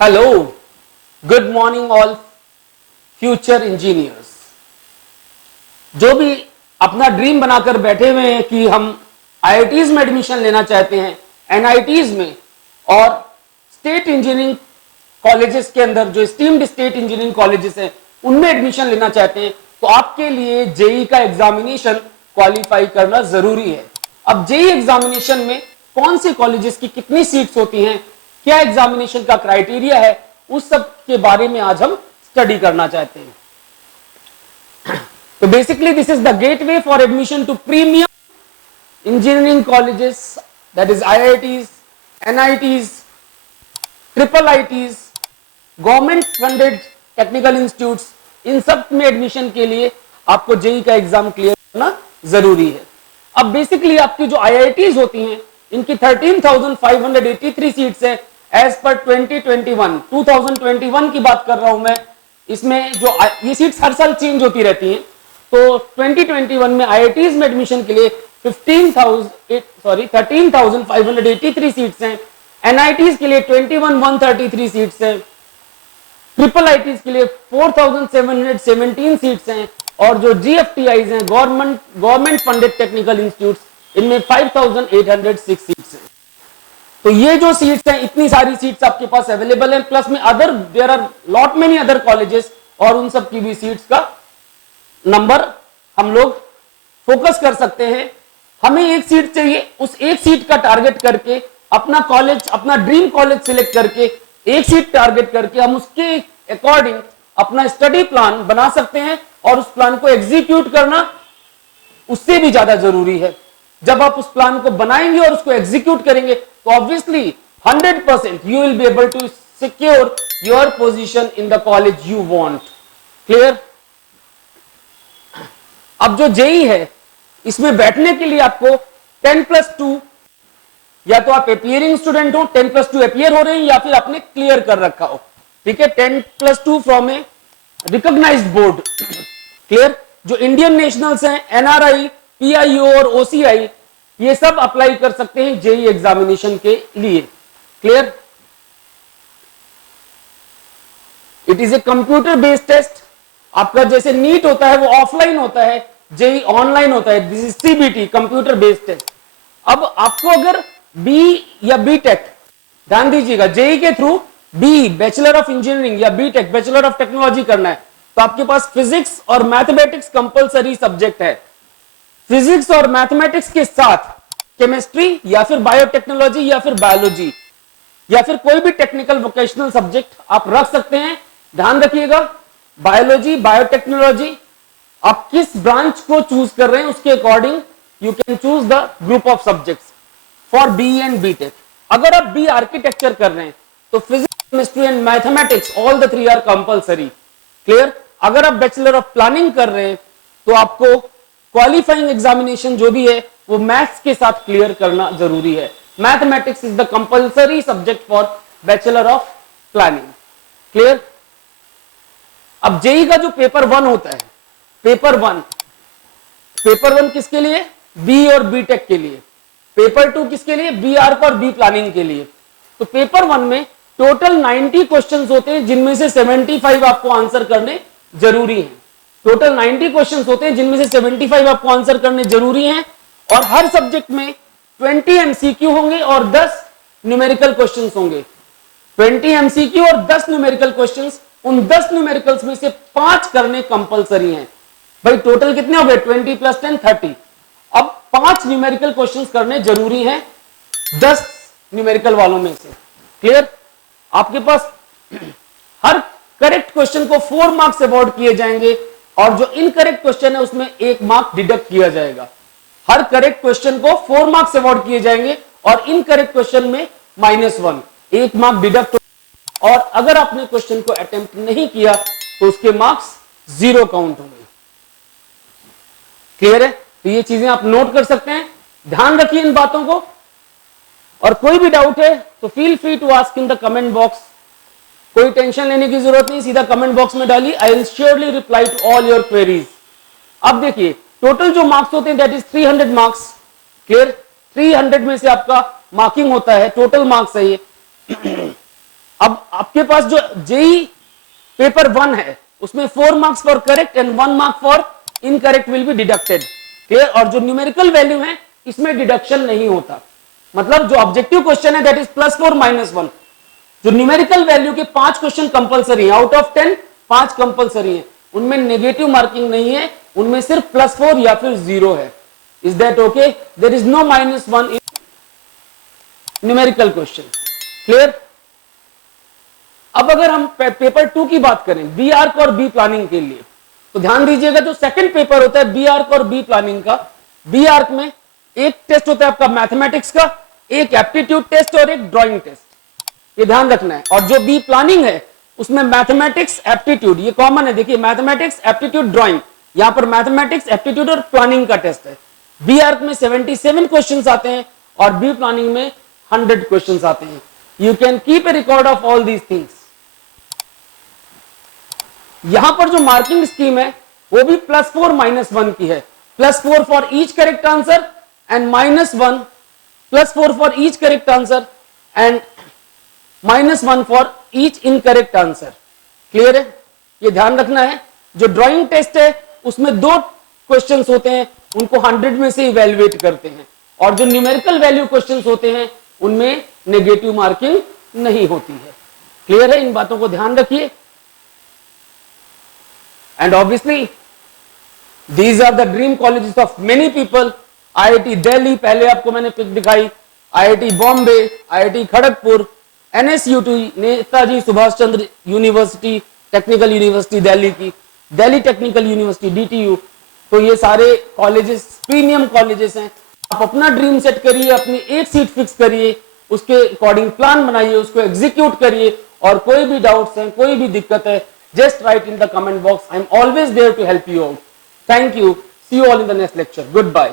Hello, good morning all future engineers. जो भी अपना ड्रीम बनाकर बैठे हुए हैं कि हम आईआईटीज में एडमिशन लेना चाहते हैं, एनआईटीज में और स्टेट इंजीनियरिंग कॉलेजेस के अंदर जो स्टीम्ड स्टेट इंजीनियरिंग कॉलेजेस हैं उनमें एडमिशन लेना चाहते हैं, तो आपके लिए जेई का एग्जामिनेशन क्वालिफाई करना जरूरी है। अब जेई एग्जामिनेशन में कौन से कॉलेजेस की कितनी सीट्स होती हैं, क्या एग्जामिनेशन का क्राइटेरिया है, उस सब के बारे में आज हम स्टडी करना चाहते हैं। तो basically this is the gateway for admission to premium engineering colleges, that is IITs, NITs, triple ITs, government funded technical institutes. इन सब में एडमिशन के लिए आपको जेई का एग्जाम क्लियर करना जरूरी है। अब बेसिकली आपकी जो आईआईटीज होती हैं इनकी 13,583 सीट्स है एज पर 2021 की बात कर रहा हूं मैं। इसमें जो ये सीट्स हर साल चेंज होती रहती हैं, तो 2021 में आईआईटीज में एडमिशन के लिए 13,583 सीट्स हैं, एनआईटीज के लिए 21,133 सीट्स हैं, ट्रिपल आईटीज के लिए 4,717 सीट्स हैं, और जो जीएफटीआईज हैं गवर्नमेंट फंडेड टेक्निकल इंस्टीट्यूट्स, इनमें 5,806 सीट्स हैं। तो ये जो सीट्स हैं, इतनी सारी सीट्स आपके पास अवेलेबल हैं, प्लस में other there are lot many other colleges, और उन सब की भी सीट्स का नंबर हम लोग फोकस कर सकते हैं। हमें एक सीट चाहिए, उस एक सीट का टारगेट करके अपना कॉलेज, अपना ड्रीम कॉलेज सिलेक्ट करके एक सीट टारगेट करके हम उसके अकॉर्डिंग अपना स्टडी प्लान बना सकते हैं, और उस प्लान को एग्जीक्यूट करना उससे भी ज्यादा जरूरी है। जब आप उस प्लान को बनाएंगे और उसको एग्जीक्यूट करेंगे तो obviously 100% you will be able to secure your position in the college you want. Clear? अब जो जेई है इसमें बैठने के लिए आपको 10+2, या तो आप अपियरिंग स्टूडेंट हो, 10+2 अपियर हो रहे हैं, या फिर आपने क्लियर कर रखा हो। ठीक है, 10+2 from a recognised board. Clear? जो इंडियन नेशनल्स हैं, एनआरआई, पीआईओ और ओसीआई, ये सब अप्लाई कर सकते हैं जेई एग्जामिनेशन के लिए। Clear? It is a computer based test. आपका जैसे नीट होता है वो ऑफलाइन होता है, जेई ऑनलाइन होता है। This is CBT, computer based test. अब आपको अगर बी या बीटेक, ध्यान दीजिएगा, जेई के through B bachelor of engineering या बीटेक बैचलर ऑफ टेक्नोलॉजी करना है, तो आपके पास फिजिक्स और मैथमेटिक्स कंपलसरी सब्जेक्ट है। फिजिक्स और मैथमेटिक्स के साथ केमिस्ट्री या फिर बायोटेक्नोलॉजी या फिर बायोलॉजी या फिर कोई भी टेक्निकल वोकेशनल सब्जेक्ट आप रख सकते हैं। ध्यान रखिएगा, बायोलॉजी, बायोटेक्नोलॉजी, आप किस ब्रांच को चूज कर रहे हैं उसके according you can choose the group of subjects for B and B Tech. अगर आप बी आर्किटेक्चर कर रहे हैं तो physics, chemistry and mathematics all the 3 are compulsory. Clear? अगर आप बैचलर ऑफ प्लानिंग कर रहे हैं तो आपको क्वालिफाइंग एग्जामिनेशन जो भी है वो मैथ्स के साथ क्लियर करना जरूरी है। Mathematics is the compulsory subject for bachelor of planning. Clear? अब जेई का जो पेपर 1 होता है, पेपर 1 किसके लिए? बी और बीटेक के लिए। पेपर 2 किसके लिए? बी आर्क और बी प्लानिंग के लिए। तो पेपर 1 में टोटल 90 क्वेश्चंस होते हैं, जिनमें से 75 आपको आंसर करने जरूरी हैं। टोटल 90 क्वेश्चंस होते हैं जिनमें से 75 आपको आंसर करने जरूरी हैं, और हर सब्जेक्ट में 20 एमसीक्यू होंगे और 10 न्यूमेरिकल क्वेश्चंस होंगे। 20 एमसीक्यू और 10 न्यूमेरिकल क्वेश्चंस, उन 10 न्यूमेरिकल्स में से 5 करने कंपलसरी हैं। भाई टोटल कितने हो गए? 20 + 10 30। अब 5 न्यूमेरिकल क्वेश्चंस करने जरूरी हैं 10 न्यूमेरिकल वालों में से। क्लियर? आपके पास हर करेक्ट क्वेश्चन को 4 मार्क्स अवॉर्ड किए जाएंगे, और जो इनकरेक्ट क्वेश्चन है उसमें 1 मार्क डिडक्ट किया जाएगा। हर करेक्ट क्वेश्चन को 4 मार्क्स अवॉर्ड किए जाएंगे, और इनकरेक्ट क्वेश्चन में -1, 1 मार्क डिडक्ट। और अगर आपने क्वेश्चन को अटेम्प्ट नहीं किया तो उसके मार्क्स 0 काउंट होंगे। क्लियर है? तो ये चीजें आप नोट कर सकते हैं, ध्यान रखिए इन बातों को। और कोई भी डाउट है तो feel free to ask in the comment box. कोई टेंशन लेने की जरूरत नहीं, सीधा कमेंट बॉक्स में डालिए, I will surely reply to all your queries. अब देखिए टोटल जो मार्क्स होते हैं दैट इज 300 मार्क्स। क्लियर? 300 में से आपका मार्किंग होता है, टोटल मार्क्स है ये। अब आपके पास जो जेई पेपर 1 है उसमें 4 marks for correct and 1 mark for incorrect will be deducted, clear. और जो न्यूमेरिकल वैल्यू है इसमें डिडक्शन नहीं होता, मतलब जो ऑब्जेक्टिव क्वेश्चन है दैट इज +4 -1। जो न्यूमेरिकल वैल्यू के 5 क्वेश्चन कंपलसरी है, आउट ऑफ 10 5 कंपलसरी है, उनमें नेगेटिव मार्किंग नहीं है, उनमें सिर्फ +4 या फिर 0 है। Is that okay? There is no -1 in numerical question, clear. अब अगर हम पेपर 2 की बात करें बी आर्क और बी प्लानिंग के लिए, तो ध्यान दीजिएगा जो सेकंड पेपर होता है बी आर्क और बी प्लानिंग का, बी आर्क में एक टेस्ट होता है आपका मैथमेटिक्स का, एक एप्टीट्यूड टेस्ट और एक ड्राइंग टेस्ट, ये ध्यान रखना है। और जो बी प्लानिंग है उसमें मैथमेटिक्स एप्टीट्यूड ये कॉमन है, देखिए मैथमेटिक्स एप्टीट्यूड ड्राइंग, यहां पर मैथमेटिक्स एप्टीट्यूड और प्लानिंग का टेस्ट है। बी आर्क में 77 क्वेश्चंस आते हैं और बी प्लानिंग में 100 क्वेश्चंस आते हैं। You can keep a record of all these things. यहां पर जो मार्किंग स्कीम है वो भी +4 -1 की है, +4 for each correct answer and -1, +4 for each correct answer and -1 for each incorrect answer, clear है। ये ध्यान रखना है। जो ड्राइंग टेस्ट है उसमें 2 क्वेश्चंस होते हैं, उनको 100 में से इवेल्युएट करते हैं, और जो न्यूमेरिकल वैल्यू क्वेश्चंस होते हैं उनमें नेगेटिव मार्किंग नहीं होती है, क्लियर है। इन बातों को ध्यान रखिए। And obviously these are the dream colleges of many people. IIT Delhi पहले आपको मैंने पिक दिखाई, IIT Bombay, IIT Kharagpur, NSUT Netaji Subhash Chandra university technical university Delhi की, दिल्ली टेक्निकल यूनिवर्सिटी डीटीयू, तो ये सारे कॉलेजेस प्रीमियम कॉलेजेस हैं। आप अपना ड्रीम सेट करिए, अपनी एक सीट फिक्स करिए, उसके अकॉर्डिंग प्लान बनाइए, उसको एग्जीक्यूट करिए, और कोई भी डाउट्स हैं, कोई भी दिक्कत है, just write in the comment box. I'm always there to help you out. Thank you. See you all in the next lecture. Goodbye.